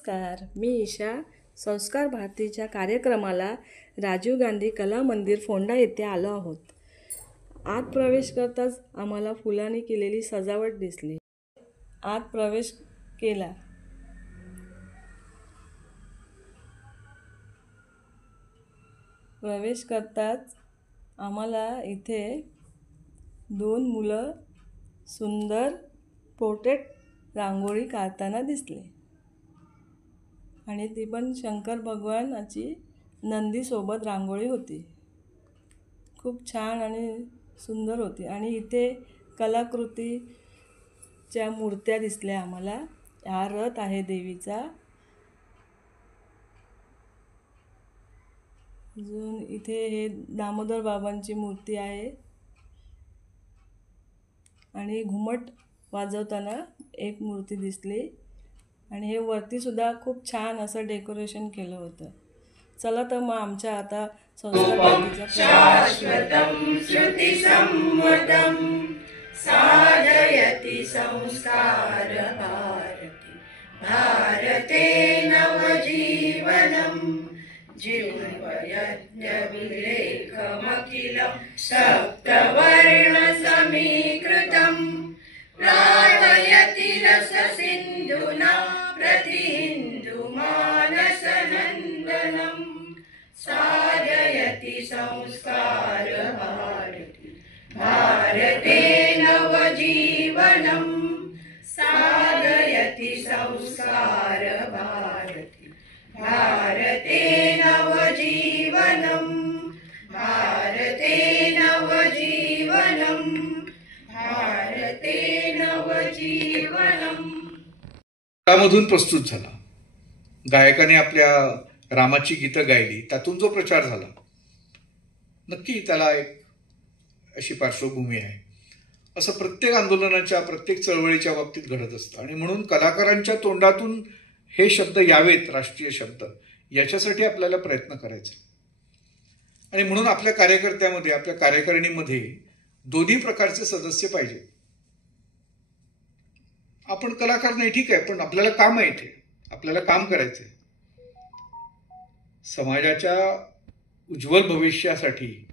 नमस्कार, मी ईशा. संस्कार भारतीच्या कार्यक्रमाला राजीव गांधी कला मंदिर फोंडा येथे आलो आहोत. आत प्रवेश करताच आम्हाला फुलांनी केलेली सजावट दिसली. आत प्रवेश केला. प्रवेश करताच आम्हाला इथे 2 मुलं सुंदर पोर्ट्रेट रांगोळी काढताना दिसले आणि ती पण शंकर भगवानाची नंदीसोबत रांगोळी होती. खूप छान आणि सुंदर होती. आणि इथे कलाकृतीच्या मूर्त्या दिसल्या आम्हाला. हा रथ आहे देवीचा. अजून इथे हे दामोदर बाबांची मूर्ती आहे आणि घुमट वाजवताना एक मूर्ती दिसली. आणि हे वरती सुद्धा खूप छान असं डेकोरेशन केलं होतं. चला तर मग आमच्या आता संस्कार भारतीच्या शाश्वतं श्रुति संवदं साधयति संस्कार भारती भारते नवजीवनं जीवयज्ञविलेखमखिलं सप्तवर्णसमीकृतं रावयति रससिन्धुना प्रतिहिन्दुमानसनन्दनं साधयति संस्कार भारती भारते नवजीवनं साधयति संस्कार भारती भारते नवजीवनं भारते नवजीवनं भारते नवजीवनं. त्यामधून प्रस्तुत झाला. गायकाने आपल्या रामाची गीतं गायली. त्यातून जो प्रचार झाला, नक्की त्याला एक अशी पार्श्वभूमी आहे. असं प्रत्येक आंदोलनाच्या, प्रत्येक चळवळीच्या बाबतीत घडत असतं. आणि म्हणून कलाकारांच्या तोंडातून हे शब्द यावेत, राष्ट्रीय शब्द, याच्यासाठी आपल्याला प्रयत्न करायचा. आणि म्हणून आपल्या कार्यकर्त्यामध्ये, आपल्या कार्यकारिणीमध्ये दोन्ही प्रकारचे सदस्य पाहिजे. आपण कलाकार नाही, ठीक आहे, पण आपल्याला काम आहे इथे, आपल्याला काम करायचंय. समाजाच्या उज्ज्वल भविष्यासाठी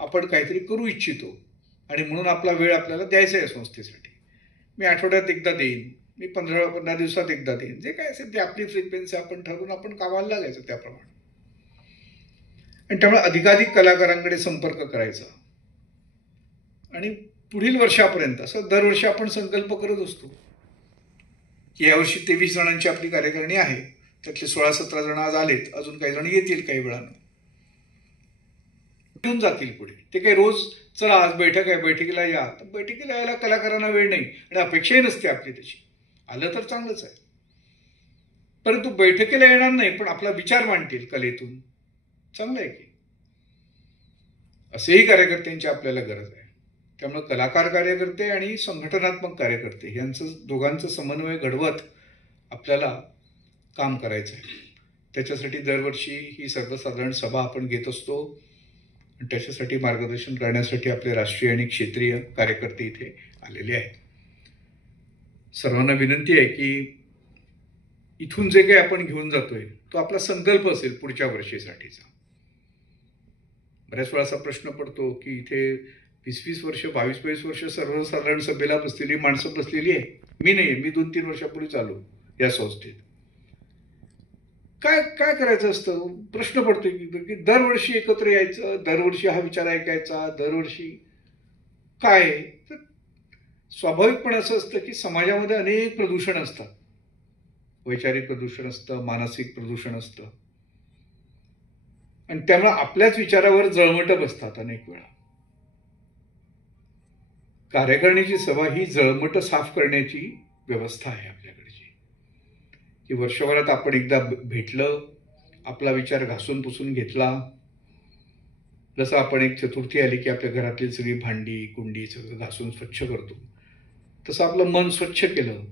आपण काहीतरी करू इच्छितो आणि म्हणून आपला वेळ आपल्याला द्यायचा आहे संस्थेसाठी. मी आठवड्यात एकदा देईन, मी 15 दिवसात एकदा देईन, जे काय असेल ते आपली फ्रिक्वेन्सी आपण ठरवून आपण कामाला लागायचं त्याप्रमाणे. आणि त्यामुळे अधिकाधिक कलाकारांकडे संपर्क करायचा. आणि पुढील वर्षापर्यंत असं दरवर्षी आपण संकल्प करत असतो की यावर्षी 23 जणांची आपली कार्यकारिणी आहे. त्यातले 16-17 जण आज आलेत, अजून काही जण येतील काही वेळानं, येऊन जातील पुढे. ते काही रोज चला आज बैठक आहे, बैठकीला या, तर बैठकीला यायला कलाकारांना वेळ नाही आणि अपेक्षाही नसते आपली तशी. आलं तर चांगलंच आहे, परंतु बैठकीला येणार नाही पण आपला विचार मांडतील कलेतून, चांगलं आहे की. असेही कार्यकर्त्यांची आपल्याला गरज आहे. त्यामुळे कलाकार कार्यकर्ते आणि संघटनात्मक कार्यकर्ते यांचं दोघांचं समन्वय घडवत आपल्याला काम करायचं आहे. त्याच्यासाठी दरवर्षी ही सर्वसाधारण सभा आपण घेत असतो. आणि त्याच्यासाठी मार्गदर्शन करण्यासाठी आपले राष्ट्रीय आणि क्षेत्रीय कार्यकर्ते इथे आलेले आहेत. सर्वांना विनंती आहे की इथून जे काही आपण घेऊन जातोय तो आपला संकल्प असेल पुढच्या वर्षीसाठीचा. बऱ्याच वेळा असा प्रश्न पडतो की इथे 20-20 वर्ष, 22-22 वर्ष सर्वसाधारण सभेला बसलेली माणसं बसलेली आहे. मी नाही, मी 2-3 वर्षापूर्वी चालू या संस्थेत. काय काय करायचं असतं प्रश्न पडतो की दरवर्षी एकत्र यायचं, दरवर्षी हा विचार ऐकायचा, दरवर्षी काय. तर स्वाभाविकपणे असं असतं की समाजामध्ये अनेक प्रदूषण असतात. वैचारिक प्रदूषण असतं, मानसिक प्रदूषण असतं, आणि त्यामुळे आपल्याच विचारावर जळमट बसतात अनेक वेळा. कार्यकारिणीची सभा ही जळमट साफ करण्याची व्यवस्था आहे आपल्याकडची, की वर्षभरात आपण एकदा भेटलं, आपला विचार घासून पुसून घेतला. जसं आपण एक चतुर्थी आली की आपल्या घरातली सगळी भांडी कुंडी सगळं घासून स्वच्छ करतो, तसं आपलं मन स्वच्छ केलं,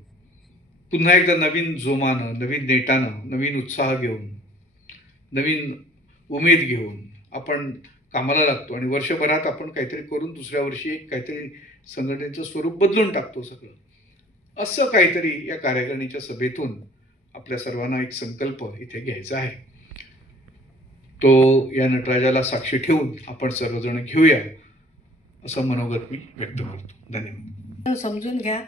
पुन्हा एकदा नवीन जोमानं, नवीन नेटानं, नवीन उत्साह घेऊन, नवीन उमेद घेऊन आपण कामाला लागतो. आणि वर्षभरात आपण काहीतरी करून दुसऱ्या वर्षी काहीतरी संघटनेचं स्वरूप बदलून टाकतो सगळं. असं काहीतरी या कार्यकारिणीच्या सभेतून आपल्या सर्वांना एक संकल्प इथे घ्यायचा आहे. तो या नटराजाला साक्षी ठेवून आपण सर्वजण घेऊया असं मनोगत मी व्यक्त करतो. धन्यवाद. समजून घ्या,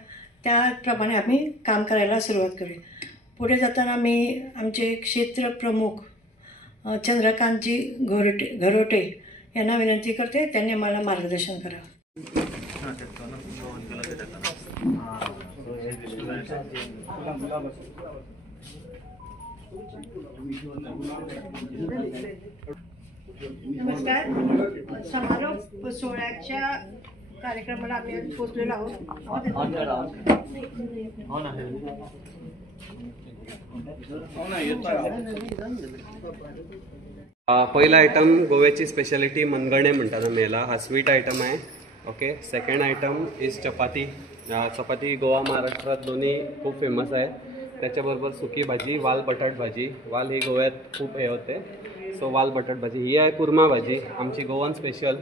त्याप्रमाणे आम्ही काम करायला सुरुवात करूया. पुढे जाताना मी आमचे क्षेत्र प्रमुख चंद्रकांतजी घरोटे यांना विनंती करते, त्यांनी मला मार्गदर्शन करावं. नमस्कार. समारोप सोहळ्याच्या कार्यक्रमाला आम्ही पोचलेलो आहोत. पहिला आयटम गोव्याची स्पेशालिटी मनगणे म्हणतात आम्हाला. हा स्वीट आयटम आहे. ओके. सेकंड आयटम इज चपाती. चपाती गोवा महाराष्ट्रात दोन्ही खूप फेमस आहे. त्याच्याबरोबर सुकी भाजी, वाल बटाट भाजी. वाल ही गोव्यात खूप हे होते, सो वाल बटाट भाजी. ही आहे कुर्मा भाजी, आमची गोवन स्पेशल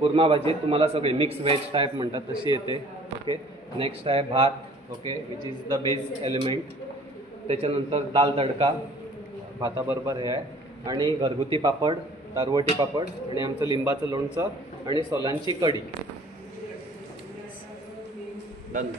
कुर्मा भाजी. तुम्हाला सगळे मिक्स व्हेज टाईप म्हणतात तशी येते. ओके. नेक्स्ट आहे भात. Okay, which is the base element. त्याच्यानंतर दाल तडका भाताबरोबर हे आहे, आणि घरगुती पापड, तारवटी पापड, आणि आमचं लिंबाचं लोणचं आणि सोलांची कढी. डन.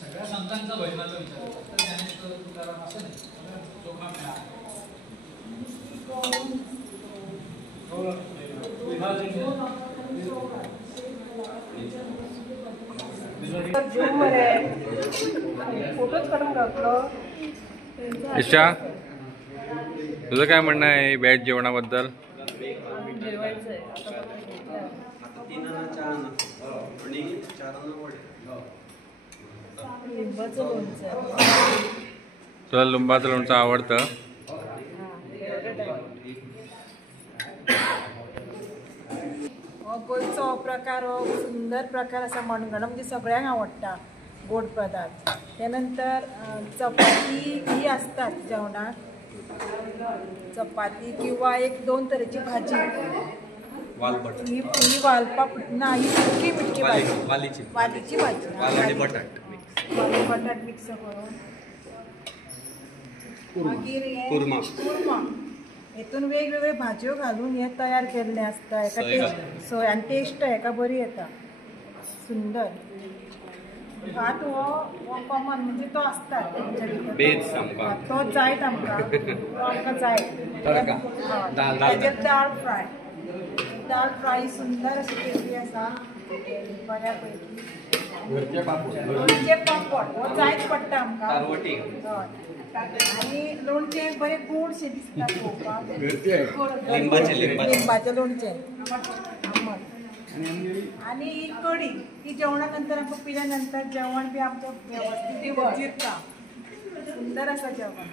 सगळ्या संतांचा भजनाचा विचार फक्त ज्ञानेश्वर तुकाराम असं नाही, चोखा मिळा फोटोच काढून टाकलो. ईशा, तुझं काय म्हणणं आहे व्हेज जेवणाबद्दल? तुला लिंबाचं लोणचं आवडतं? गोंयचो हो प्रकार, हो सुंदर प्रकार असा मणगणो, म्हणजे सगळ्यांक आवडटा गोड पदार्थ. त्यानंतर चपाती ही असतात जेवणाक, चपाती किंवा एक दोन तरेची भाजी. ही वालपाप ना, ही सुकी मिटकी भाजी, वालीची भाजी, वाल बटाट मिक्स करून. मागीर कुर्मा, हेतून वेगवेगळे भाज्यो घालून हे तयार केल्ले असता. हेका टेस्ट सोय आनी टेस्ट हेका बरी येता, सुंदर. भात हो कॉमन, म्हणजे तो असता तो जायत आमकां, तो आमकां जाय. दाळ फ्राय सुंदर अशी केल्ली आसा, बऱ्यापैकी. घरचे पापड हो जायच पडटा आमकां. हय. आणि लोणचें बरें गोडशें दिसता पळोवपाक. लिंबाचें लोणचें आंबट. आणि ही कढी, ही जेवणा नंतर आमकां पिल्या नंतर जेवण बी आमचें व्यवस्थित जिरता. सुंदर आसा जेवण.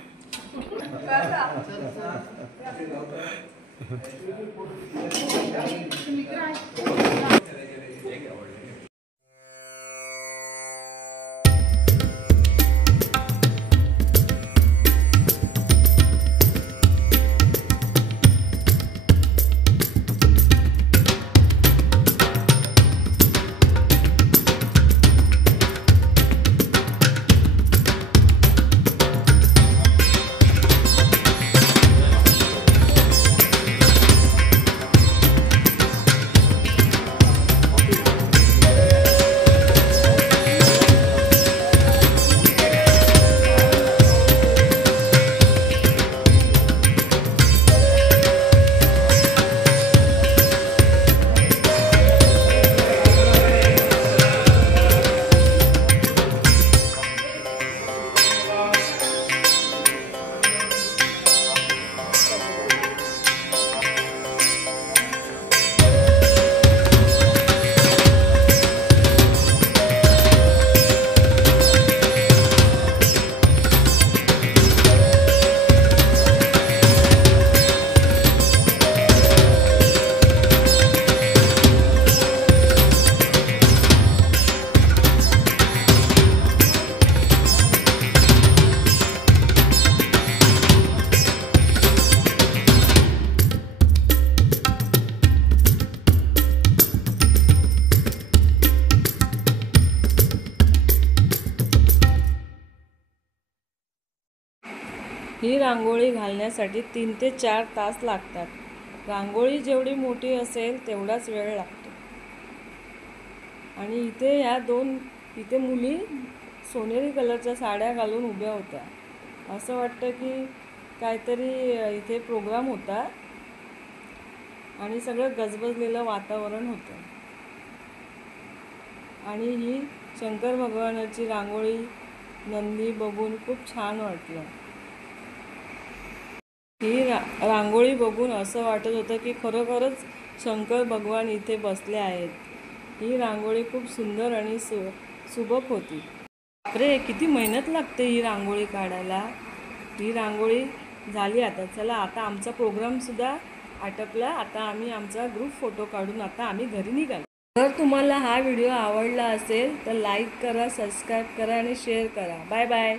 ही रांगोळी घालण्यासाठी 3 ते 4 तास लागतात. रांगोळी जेवढी मोठी असेल तेवढाच वेळ लागतो. आणि इथे मुली सोनेरी कलरच्या साड्या घालून उभ्या होत्या. असं वाटतं की काहीतरी इथे प्रोग्राम होता आणि सगळं गजबजलेलं वातावरण होतं. आणि ही शंकर भगवानाची रांगोळी नंदी बघून खूप छान वाटलं. ही रांगोळी बघून असं वाटत होतं की खरोखरच शंकर भगवान इथे बसले आहेत. ही रांगोळी खूप सुंदर आणि सुबक होती. बापरे, किती मेहनत लागते ही रांगोळी काढायला. ही रांगोळी झाली आता. चला, आता आमचा प्रोग्रामसुद्धा आटपला. आता आम्ही आमचा ग्रुप फोटो काढून आता आम्ही घरी निघालो. जर तुम्हाला हा व्हिडिओ आवडला असेल तर लाईक करा, सबस्क्राईब करा आणि शेअर करा. Bye bye.